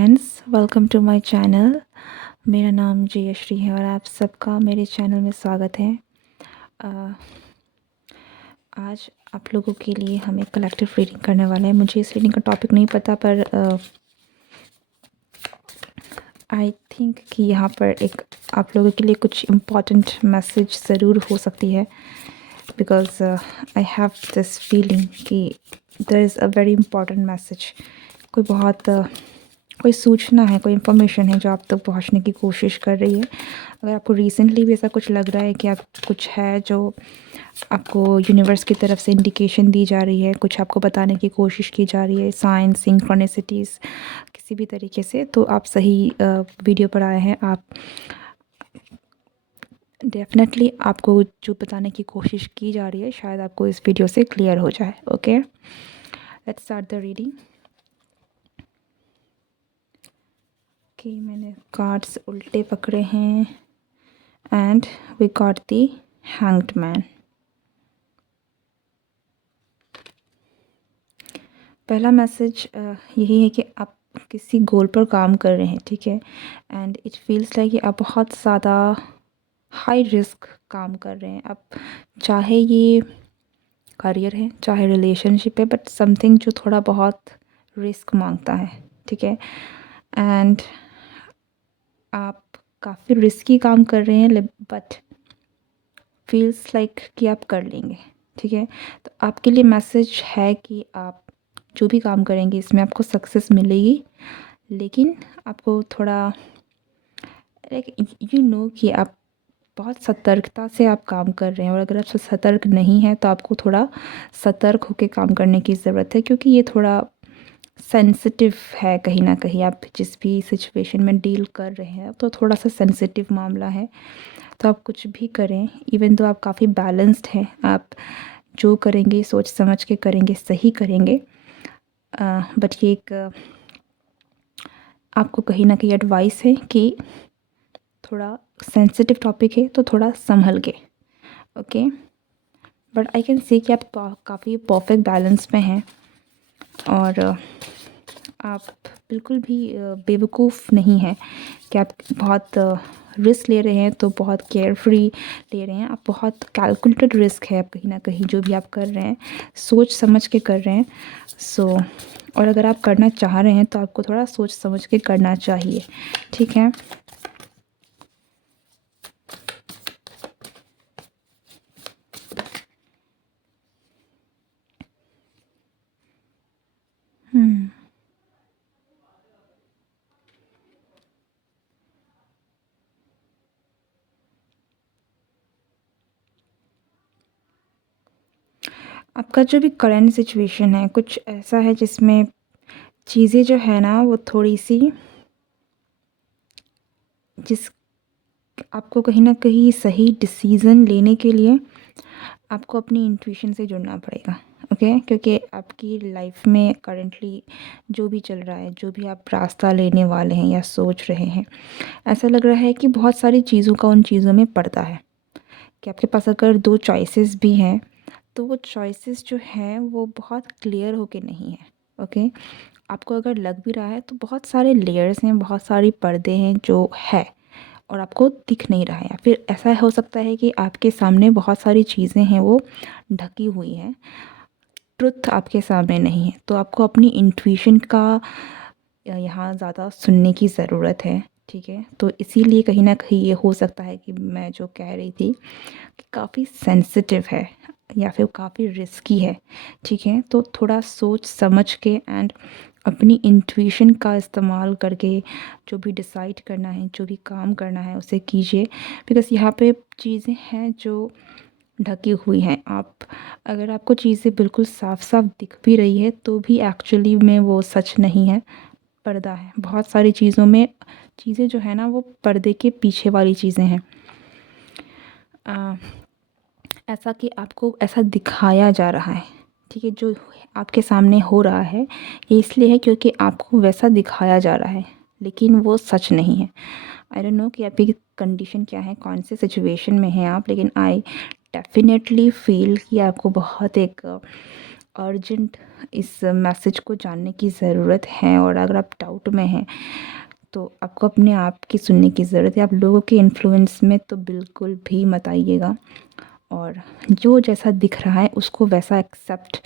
Friends, welcome to my channel. मेरा नाम जयश्री है और आप सबका मेरे चैनल में स्वागत है। अ, आज आप लोगों के लिए हम एक कलेक्टिव रीडिंग करने वाले हैं। मुझे इस रीडिंग का टॉपिक नहीं पता, पर आई थिंक कि यहाँ पर एक आप लोगों के लिए कुछ इम्पॉर्टेंट मैसेज ज़रूर हो सकती है, because I have this feeling कि there is a very important message. कोई बहुत कोई सूचना है, कोई इन्फॉर्मेशन है जो आप तक पहुंचने की कोशिश कर रही है। अगर आपको रिसेंटली भी ऐसा कुछ लग रहा है कि आप कुछ है जो आपको यूनिवर्स की तरफ से इंडिकेशन दी जा रही है, कुछ आपको बताने की कोशिश की जा रही है, साइंस, सिंक्रोनिसिटीज़, किसी भी तरीके से, तो आप सही वीडियो पर आए हैं। आप डेफिनेटली आपको जो बताने की कोशिश की जा रही है शायद आपको इस वीडियो से क्लियर हो जाए। Okay, let's start the reading. कि मैंने कार्ड्स उल्टे पकड़े हैं and we got the hanged man. पहला मैसेज यही है कि आप किसी गोल पर काम कर रहे हैं, ठीक है, एंड इट फील्स लाइक कि आप बहुत ज़्यादा हाई रिस्क काम कर रहे हैं। आप चाहे ये करियर है, चाहे रिलेशनशिप है, बट समथिंग जो थोड़ा बहुत रिस्क मांगता है, ठीक है, एंड आप काफ़ी रिस्की काम कर रहे हैं, बट फील्स लाइक कि आप कर लेंगे, ठीक है। तो आपके लिए मैसेज है कि आप जो भी काम करेंगे इसमें आपको सक्सेस मिलेगी, लेकिन आपको थोड़ा लाइक कि आप बहुत सतर्कता से आप काम कर रहे हैं, और अगर आप सतर्क नहीं हैं तो आपको थोड़ा सतर्क होकर काम करने की ज़रूरत है, क्योंकि ये थोड़ा सेंसिटिव है। कहीं ना कहीं आप जिस भी सिचुएशन में डील कर रहे हैं तो थोड़ा सा सेंसिटिव मामला है। तो आप कुछ भी करें, इवन तो आप काफ़ी बैलेंस्ड हैं, आप जो करेंगे सोच समझ के करेंगे, सही करेंगे, बट ये एक आपको कहीं ना कहीं एडवाइस है कि थोड़ा सेंसिटिव टॉपिक है तो थोड़ा संभल के। Okay, but I can say कि आप काफ़ी परफेक्ट बैलेंस में हैं, और आप बिल्कुल भी बेवकूफ़ नहीं हैं कि आप बहुत रिस्क ले रहे हैं, तो बहुत केयरफ्री ले रहे हैं। आप बहुत कैलकुलेटेड रिस्क है, आप कहीं ना कहीं जो भी आप कर रहे हैं सोच समझ के कर रहे हैं। सो और अगर आप करना चाह रहे हैं तो आपको थोड़ा सोच समझ के करना चाहिए, ठीक है। आपका जो भी करंट सिचुएशन है कुछ ऐसा है जिसमें चीज़ें जो है ना वो थोड़ी सी, जिस आपको कहीं ना कहीं सही डिसीज़न लेने के लिए आपको अपनी इंट्यूशन से जुड़ना पड़ेगा। ओके, क्योंकि आपकी लाइफ में करंटली जो भी चल रहा है, जो भी आप रास्ता लेने वाले हैं या सोच रहे हैं, ऐसा लग रहा है कि बहुत सारी चीज़ों का उन चीज़ों में पर्दा है। कि आपके पास अगर दो चॉइसेस भी हैं तो वो चॉइसेस जो हैं वो बहुत क्लियर होके नहीं है। ओके, आपको अगर लग भी रहा है तो बहुत सारे लेयर्स हैं, बहुत सारे पर्दे हैं जो है और आपको दिख नहीं रहा है, या फिर ऐसा हो सकता है कि आपके सामने बहुत सारी चीज़ें हैं वो ढकी हुई हैं, ट्रुथ आपके सामने नहीं है। तो आपको अपनी इंट्यूशन का यहाँ ज़्यादा सुनने की ज़रूरत है, ठीक है। तो इसीलिए कहीं ना कहीं ये हो सकता है कि मैं जो कह रही थी कि काफ़ी सेंसिटिव है या फिर काफ़ी रिस्की है, ठीक है। तो थोड़ा सोच समझ के एंड अपनी इंट्यूशन का इस्तेमाल करके जो भी डिसाइड करना है, जो भी काम करना है उसे कीजिए, बिकॉज़ यहाँ पे चीज़ें हैं जो ढकी हुई हैं। आप अगर आपको चीज़ें बिल्कुल साफ साफ दिख भी रही है तो भी एक्चुअली में वो सच नहीं है, पर्दा है। बहुत सारी चीज़ों में चीज़ें जो है ना वो पर्दे के पीछे वाली चीज़ें हैं। ऐसा कि आपको ऐसा दिखाया जा रहा है, ठीक है। जो आपके सामने हो रहा है ये इसलिए है क्योंकि आपको वैसा दिखाया जा रहा है, लेकिन वो सच नहीं है। आई डोंट नो कि आपकी कंडीशन क्या है, कौन से सिचुएशन में हैं आप, लेकिन आई डेफिनेटली फील कि आपको बहुत एक अर्जेंट इस मैसेज को जानने की ज़रूरत है, और अगर आप डाउट में हैं तो आपको अपने आप की सुनने की ज़रूरत है। आप लोगों के इन्फ्लुएंस में तो बिल्कुल भी मत आइएगा, और जो जैसा दिख रहा है उसको वैसा एक्सेप्ट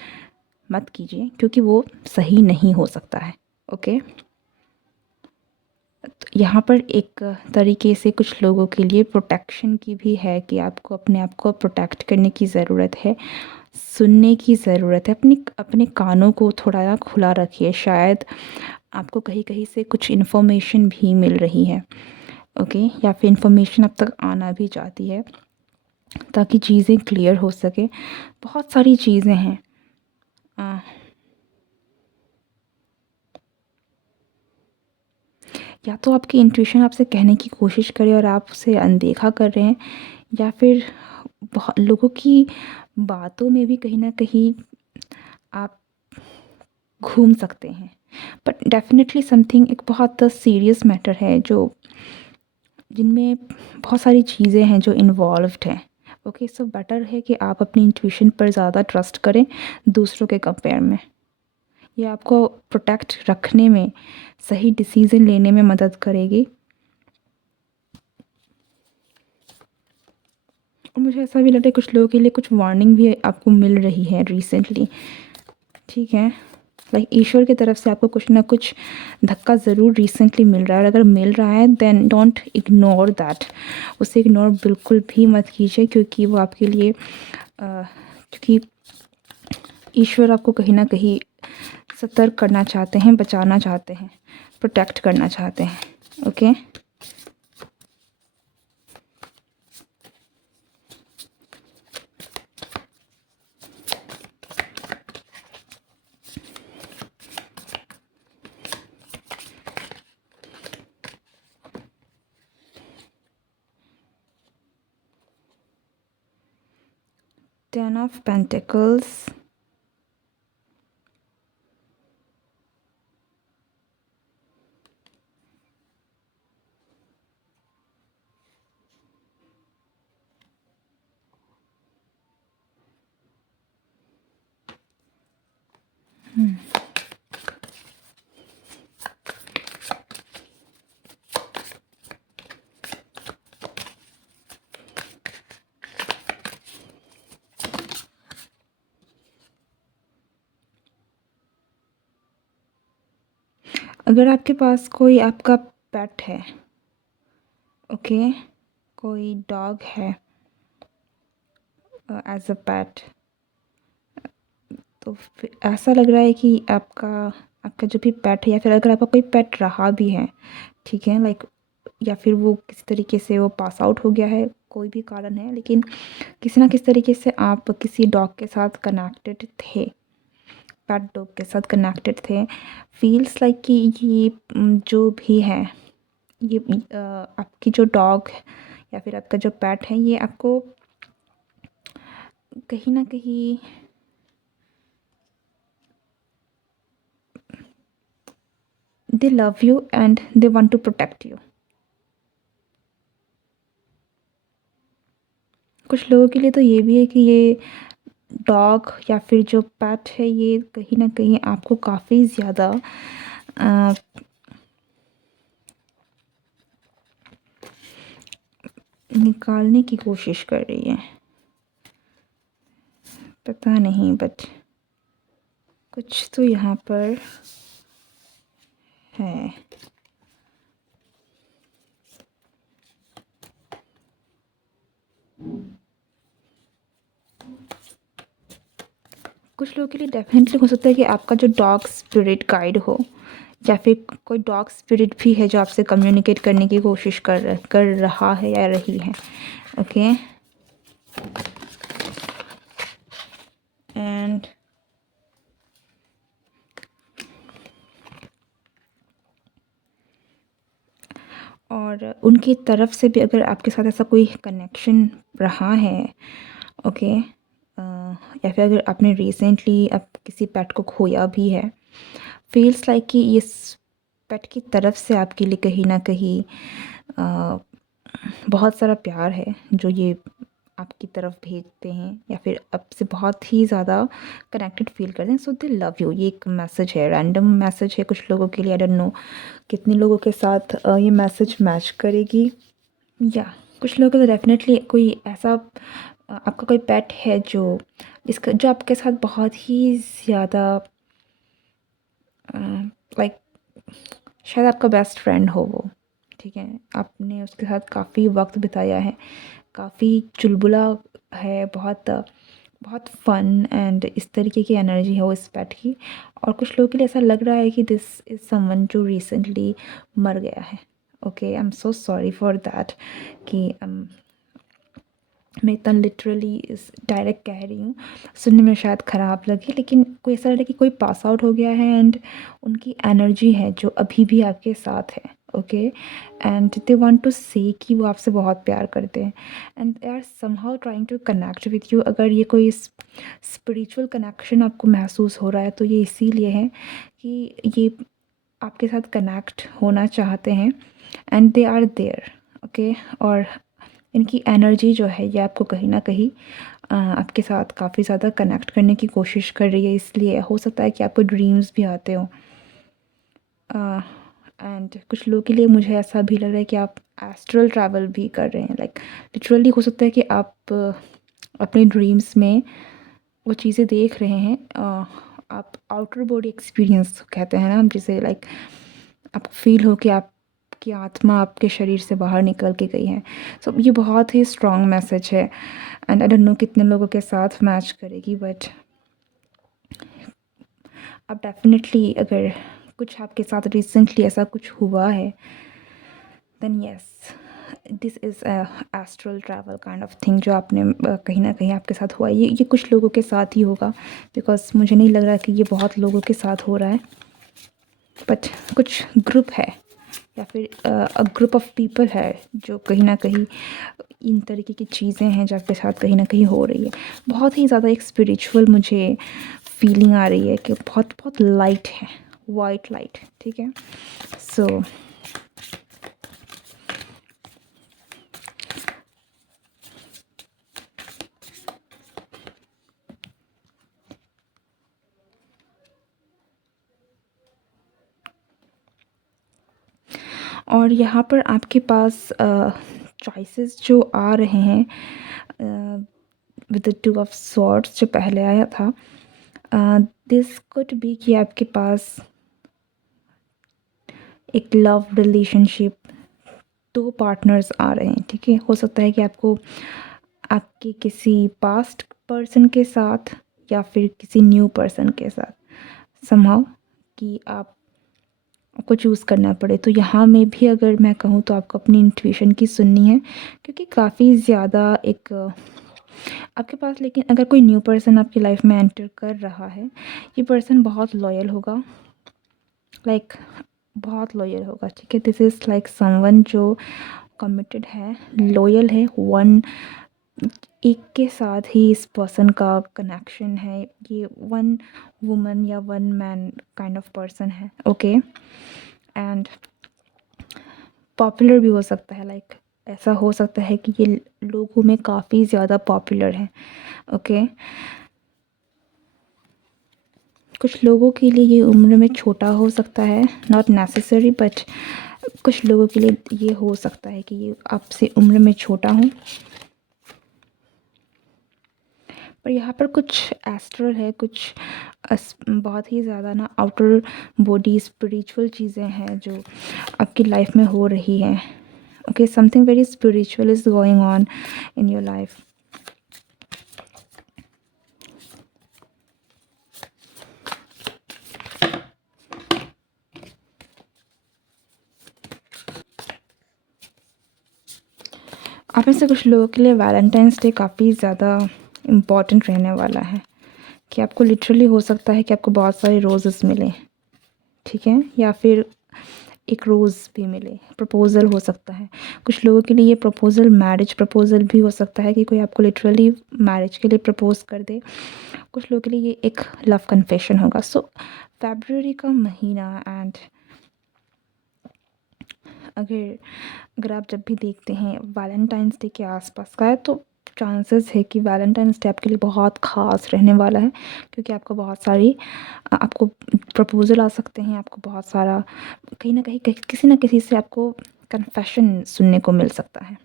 मत कीजिए, क्योंकि वो सही नहीं हो सकता है। ओके, तो यहाँ पर एक तरीके से कुछ लोगों के लिए प्रोटेक्शन की भी है कि आपको अपने आप को प्रोटेक्ट करने की ज़रूरत है, सुनने की ज़रूरत है। अपने कानों को थोड़ा खुला रखिए, शायद आपको कहीं-कहीं से कुछ इन्फॉर्मेशन भी मिल रही है, ओके? या फिर इन्फॉर्मेशन अब तक आना भी चाहती है, ताकि चीज़ें क्लियर हो सके। बहुत सारी चीज़ें हैं। या तो आपकी इंट्यूशन आपसे कहने की कोशिश करे और आप उसे अनदेखा कर रहे हैं, या फिर बहुत लोगों की बातों में भी कहीं न कहीं आप घूम सकते हैं। बट डेफ़िनेटली समथिंग एक बहुत सीरियस मैटर है, जो जिनमें बहुत सारी चीज़ें हैं जो इन्वॉल्व्ड हैं। ओके, सो बेटर है कि आप अपनी इंट्यूशन पर ज़्यादा ट्रस्ट करें दूसरों के कंपेयर में। ये आपको प्रोटेक्ट रखने में, सही डिसीज़न लेने में मदद करेगी। और मुझे ऐसा भी लग रहा है कुछ लोगों के लिए कुछ वार्निंग भी आपको मिल रही है रिसेंटली, ठीक है? लाइक ईश्वर की तरफ से आपको कुछ ना कुछ धक्का ज़रूर रिसेंटली मिल रहा है, और अगर मिल रहा है देन डोंट इग्नोर दैट। उसे इग्नोर बिल्कुल भी मत कीजिए, क्योंकि वो आपके लिए क्योंकि ईश्वर आपको कहीं न कहीं सतर्क करना चाहते हैं, बचाना चाहते हैं, प्रोटेक्ट करना चाहते हैं। ओके? 10 of Pentacles. अगर आपके पास कोई आपका पेट है, ओके, कोई डॉग है एज अ पेट, तो फिर ऐसा लग रहा है कि आपका आपका जो भी पेट है, या फिर अगर आपका कोई पेट रहा भी है, ठीक है, लाइक, या फिर वो किसी तरीके से वो पास आउट हो गया है, कोई भी कारण है, लेकिन किसी ना किसी तरीके से आप किसी डॉग के साथ कनेक्टेड थे, पेट डॉग के साथ कनेक्टेड थे। फील्स लाइक कि ये जो भी है, ये आपकी जो डॉग या फिर आपका जो पेट है, ये आपको कहीं ना कहीं they love you and they want to protect you. कुछ लोगों के लिए तो ये भी है कि ये डॉग या फिर जो पेट है, ये कहीं ना कहीं आपको काफ़ी ज़्यादा निकालने की कोशिश कर रही है। पता नहीं, बट कुछ तो यहाँ पर है। कुछ लोगों के लिए डेफिनेटली हो सकता है कि आपका जो डॉग स्पिरिट गाइड हो, या फिर कोई डॉग स्पिरिट भी है जो आपसे कम्युनिकेट करने की कोशिश कर रहा है या रही है। ओके, एंड और उनकी तरफ से भी अगर आपके साथ ऐसा कोई कनेक्शन रहा है, ओके, या फिर अगर आपने रिसेंटली अब किसी पेट को खोया भी है, फील्स लाइक कि इस पेट की तरफ से आपके लिए कहीं ना कहीं बहुत सारा प्यार है जो ये आपकी तरफ भेजते हैं या फिर आपसे बहुत ही ज़्यादा कनेक्टेड फ़ील करते हैं, सो दे लव यू। ये एक मैसेज है, रैंडम मैसेज है कुछ लोगों के लिए। आई डोंट नो कितने लोगों के साथ ये मैसेज मैच करेगी। या कुछ लोगों को डेफ़िनेटली कोई ऐसा आपका कोई पेट है जो आपके साथ बहुत ही ज़्यादा लाइक शायद आपका बेस्ट फ्रेंड हो वो, ठीक है? आपने उसके साथ काफ़ी वक़्त बिताया है, काफ़ी चुलबुला है, बहुत बहुत फ़न एंड इस तरीके की एनर्जी है वो इस पेट की। और कुछ लोगों के लिए ऐसा लग रहा है कि दिस इज़ समवन जो रिसेंटली मर गया है। Okay, I am so sorry for that कि मैं इतना लिटरली इस डायरेक्ट कह रही हूँ, सुनने में शायद ख़राब लगे, लेकिन कोई ऐसा लग रहा है कि कोई पास आउट हो गया है एंड उनकी एनर्जी है जो अभी भी आपके साथ है। Okay, and they want to say कि वो आपसे बहुत प्यार करते हैं and they are somehow trying to connect with you. अगर ये कोई स्पिरिचुअल कनेक्शन आपको महसूस हो रहा है तो ये इसीलिए है कि ये आपके साथ कनेक्ट होना चाहते हैं and they are there. Okay, और इनकी एनर्जी जो है ये आपको कहीं न कहीं आपके साथ काफ़ी ज़्यादा कनेक्ट करने की कोशिश कर रही है, इसलिए हो सकता है कि आपको ड्रीम्स भी आते हों। एंड कुछ लोगों के लिए मुझे ऐसा भी लग रहा है कि आप एस्ट्रल ट्रैवल भी कर रहे हैं, लाइक लिटरली हो सकता है कि आप अपने ड्रीम्स में वो चीज़ें देख रहे हैं। आप आउटर बॉडी एक्सपीरियंस कहते हैं ना हम जिसे, लाइक आपको फील हो कि आपकी आत्मा आपके शरीर से बाहर निकल के गई है। सो ये बहुत ही स्ट्रॉन्ग मैसेज है एंड आई डोंट नो कितने लोगों के साथ मैच करेगी, बट अब डेफिनेटली अगर कुछ आपके साथ रिसेंटली ऐसा कुछ हुआ है then yes, this is a astral travel kind of thing जो आपने कहीं ना कहीं आपके साथ हुआ है। ये कुछ लोगों के साथ ही होगा, बिकॉज मुझे नहीं लग रहा कि ये बहुत लोगों के साथ हो रहा है, बट कुछ ग्रुप है या फिर अ ग्रुप ऑफ पीपल है जो कहीं ना कहीं इन तरीके की चीज़ें हैं जो आपके साथ कहीं ना कहीं हो रही है। बहुत ही ज़्यादा एक स्पिरिचुअल मुझे फीलिंग आ रही है कि बहुत बहुत लाइट है, वाइट लाइट, ठीक है। सो और यहाँ पर आपके पास चॉइसेस जो आ रहे हैं with the two of swords जो पहले आया था, दिस कुड बी कि आपके पास एक लव रिलेशनशिप, 2 पार्टनर्स आ रहे हैं, ठीक है। हो सकता है कि आपको आपके किसी पास्ट पर्सन के साथ या फिर किसी न्यू पर्सन के साथ समहाउ कि आपको चूज़ करना पड़े। तो यहाँ में भी अगर मैं कहूँ तो आपको अपनी इंट्यूशन की सुननी है, क्योंकि काफ़ी ज़्यादा एक आपके पास, लेकिन अगर कोई न्यू पर्सन आपकी लाइफ में एंटर कर रहा है, ये पर्सन बहुत लॉयल होगा, लाइक बहुत लॉयल होगा, ठीक है। दिस इज़ लाइक समवन जो कमिटेड है, लॉयल है, वन एक के साथ ही इस पर्सन का कनेक्शन है। ये वन वुमन या one man kind of person है, ओके। एंड पॉपुलर भी हो सकता है, लाइक ऐसा हो सकता है कि ये लोगों में काफ़ी ज़्यादा पॉपुलर है, ओके। कुछ लोगों के लिए ये उम्र में छोटा हो सकता है, नॉट नेसेसरी, बट कुछ लोगों के लिए ये हो सकता है कि ये आपसे उम्र में छोटा हूँ। पर यहाँ पर कुछ एस्ट्रल है, कुछ बहुत ही ज़्यादा ना आउटर बॉडी स्पिरिचुअल चीज़ें हैं जो आपकी लाइफ में हो रही हैं, okay. Something very spiritual is going on in your life. आप में से कुछ लोगों के लिए वैलेंटाइंस डे काफ़ी ज़्यादा इम्पॉर्टेंट रहने वाला है, कि आपको लिटरली हो सकता है कि आपको बहुत सारे रोज़ेस मिलें, ठीक है, या फिर एक रोज़ भी मिले, प्रपोज़ल हो सकता है। कुछ लोगों के लिए ये प्रपोज़ल मैरिज प्रपोज़ल भी हो सकता है कि कोई आपको लिटरली मैरिज के लिए प्रपोज़ कर दे। कुछ लोगों के लिए ये एक लव कन्फेशन होगा। सो फ़रवरी का महीना एंड अगर अगर आप जब भी देखते हैं वैलेंटाइंस डे के आसपास का है, तो चांसेस है कि वैलेंटाइन्स डे आपके लिए बहुत ख़ास रहने वाला है, क्योंकि आपको बहुत सारी आपको प्रपोज़ल आ सकते हैं, आपको बहुत सारा कहीं न कहीं किसी न किसी से आपको कन्फेशन सुनने को मिल सकता है।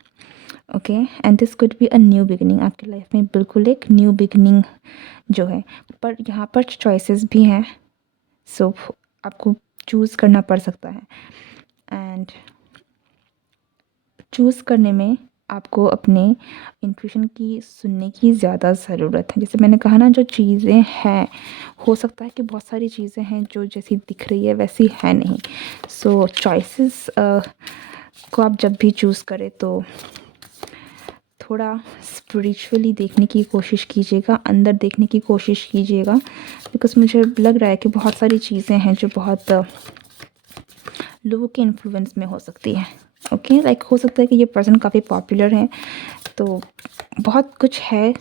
Okay, and this could be a new beginning, आपकी लाइफ में बिल्कुल एक न्यू बिगिनिंग जो है, पर यहाँ पर चॉइसेस भी हैं, सो आपको चूज़ करना पड़ सकता है। एंड चूज़ करने में आपको अपने इंट्यूशन की सुनने की ज़्यादा ज़रूरत है। जैसे मैंने कहा ना, जो चीज़ें हैं, हो सकता है कि बहुत सारी चीज़ें हैं जो जैसी दिख रही है वैसी है नहीं। सो चॉइसेस को आप जब भी चूज़ करें तो थोड़ा स्पिरिचुअली देखने की कोशिश कीजिएगा, अंदर देखने की कोशिश कीजिएगा, बिकॉज़ मुझे लग रहा है कि बहुत सारी चीज़ें हैं जो बहुत लोगों के इन्फ्लुएंस में हो सकती है। ओके, लाइक हो सकता है कि ये पर्सन काफ़ी पॉपुलर है, तो बहुत कुछ है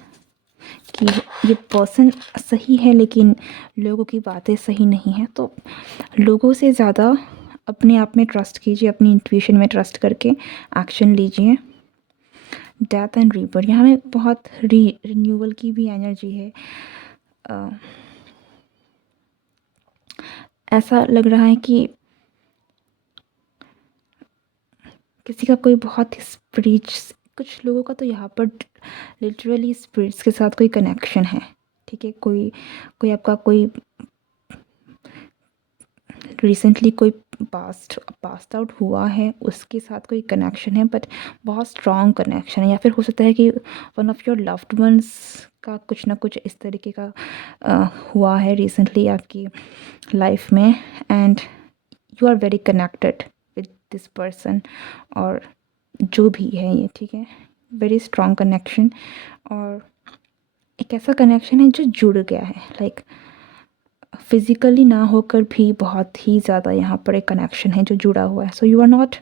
कि ये पर्सन सही है लेकिन लोगों की बातें सही नहीं हैं। तो लोगों से ज़्यादा अपने आप में ट्रस्ट कीजिए, अपनी इंट्यूशन में ट्रस्ट करके एक्शन लीजिए। डेथ एंड रीबर्थ, यहाँ में बहुत रिन्यूअल की भी एनर्जी है। ऐसा लग रहा है कि किसी का कोई बहुत स्पिरिट्स, कुछ लोगों का तो यहाँ पर लिटरली स्पिरिट्स के साथ कोई कनेक्शन है। ठीक है, कोई आपका कोई रिसेंटली कोई पास्ट आउट हुआ है, उसके साथ कोई कनेक्शन है, बट बहुत स्ट्रॉन्ग कनेक्शन है। या फिर हो सकता है कि one of your loved ones का कुछ ना कुछ इस तरीके का हुआ है रिसेंटली आपकी लाइफ में, and you are very connected with this person, और जो भी है ये, ठीक है, वेरी स्ट्रॉन्ग कनेक्शन, और एक ऐसा कनेक्शन है जो जुड़ गया है, लाइक फिज़िकली ना होकर भी बहुत ही ज़्यादा यहाँ पर एक कनेक्शन है जो जुड़ा हुआ है। So you are not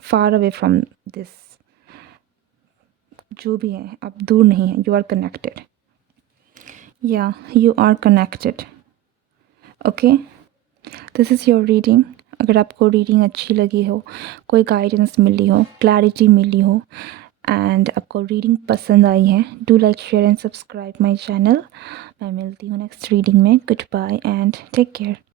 far away from this, जो भी है आप दूर नहीं हैं, यू आर कनेक्टेड, या you are connected. Okay, this is your reading. अगर आपको रीडिंग अच्छी लगी हो, कोई गाइडेंस मिली हो, क्लैरिटी मिली हो, एंड आपको रीडिंग पसंद आई है, do like, share and subscribe my channel. मैं मिलती हूँ नेक्स्ट रीडिंग में। Good bye and take care.